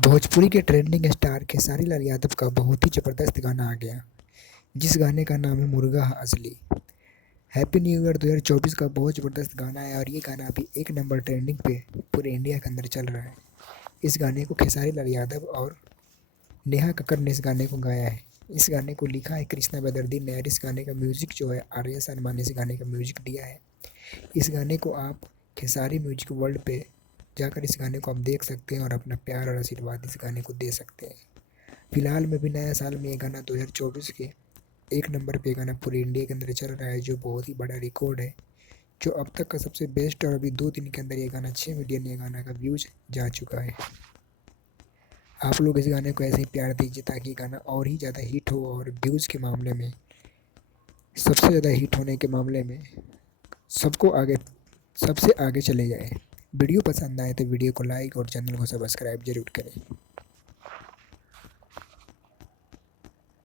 भोजपुरी के trending star Khesari Lal Yadav का बहुत ही ज़बरदस्त गाना आ गया, जिस गाने का नाम है मुर्गा असली। हैप्पी न्यू ईयर 2024 का बहुत ज़बरदस्त गाना है और ये गाना अभी एक नंबर ट्रेंडिंग पे पूरे इंडिया के अंदर चल रहा है। इस गाने को खेसारी लाल यादव और नेहा कक्कड़ ने इस गाने को गाया है। इस गाने को लिखा है कृष्णा बेदर्दी ने और इस गाने का म्यूज़िक जो है आर्या शर्मा ने इस गाने का म्यूज़िक दिया है। इस गाने को आप खेसारी म्यूजिक वर्ल्ड पे जाकर इस गाने को आप देख सकते हैं और अपना प्यार और आशीर्वाद इस गाने को दे सकते हैं। फिलहाल में भी नया साल में ये गाना 2024 के एक नंबर पे गाना पूरे इंडिया के अंदर चल रहा है, जो बहुत ही बड़ा रिकॉर्ड है, जो अब तक का सबसे बेस्ट। और अभी 2 दिन के अंदर ये गाना 6 मिलियन ये गाना का व्यूज जा चुका है। आप लोग इस गाने को ऐसे ही प्यार दीजिए ताकि गाना और ही ज़्यादा हिट हो और व्यूज़ के मामले में सबसे ज़्यादा हिट होने के मामले में सबको आगे सबसे आगे चले जाए। वीडियो पसंद आए तो वीडियो को लाइक और चैनल को सब्सक्राइब जरूर करें।